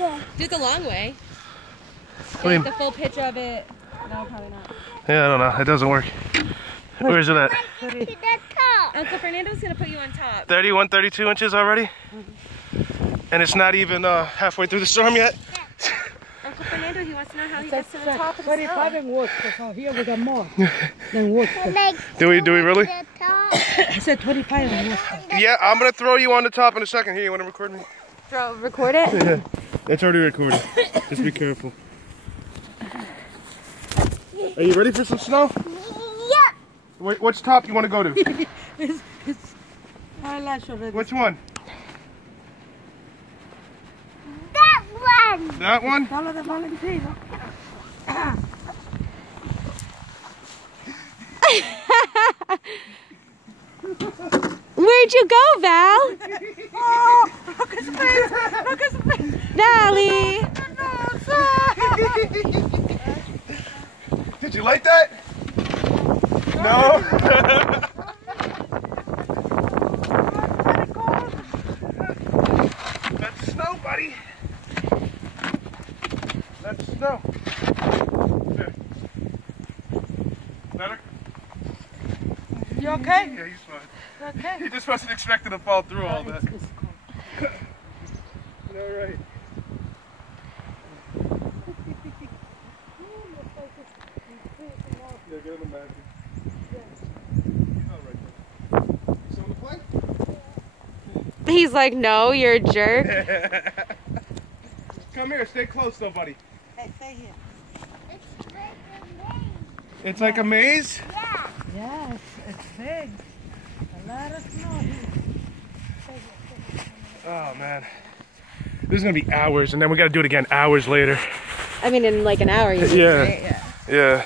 Do it the long way. Wait. The full picture of it. No, probably not. Yeah, I don't know. It doesn't work. Where is it at? Uncle Fernando's gonna put you on top. 31, 32 inches already? And it's not even halfway through the storm yet? Uncle Fernando, he wants to know how he gets to the top of the 25 snow. and worse, because here we got more than worse. Do we really? I said 25 and worse. Yeah, I'm gonna throw you on the top in a second. Here, you wanna record me? Record it? Yeah, it's already recorded. Just be careful. Are you ready for some snow? Yeah. Wait, which top you wanna go to? It's eyelash already. Which one? That one. That one? Follow the Valentino. Where'd you go, Val? Oh, look at his face. Look at his face. Valley! Did you like that? No? That's snow, buddy. That's snow. There. Better? You okay? Yeah, he's fine. Okay. He just wasn't expecting to fall through all that. All right. Yeah, get him a bag. He's all right there. You still on the plane? He's like, no, you're a jerk. Come here, stay close though, buddy. Hey, stay here. It's like a maze? Yeah. Yes, it's big. A lot of snow here. Oh man. This is gonna be hours and then we gotta do it again hours later. I mean, in like an hour, you Yeah. right? Yeah. Yeah.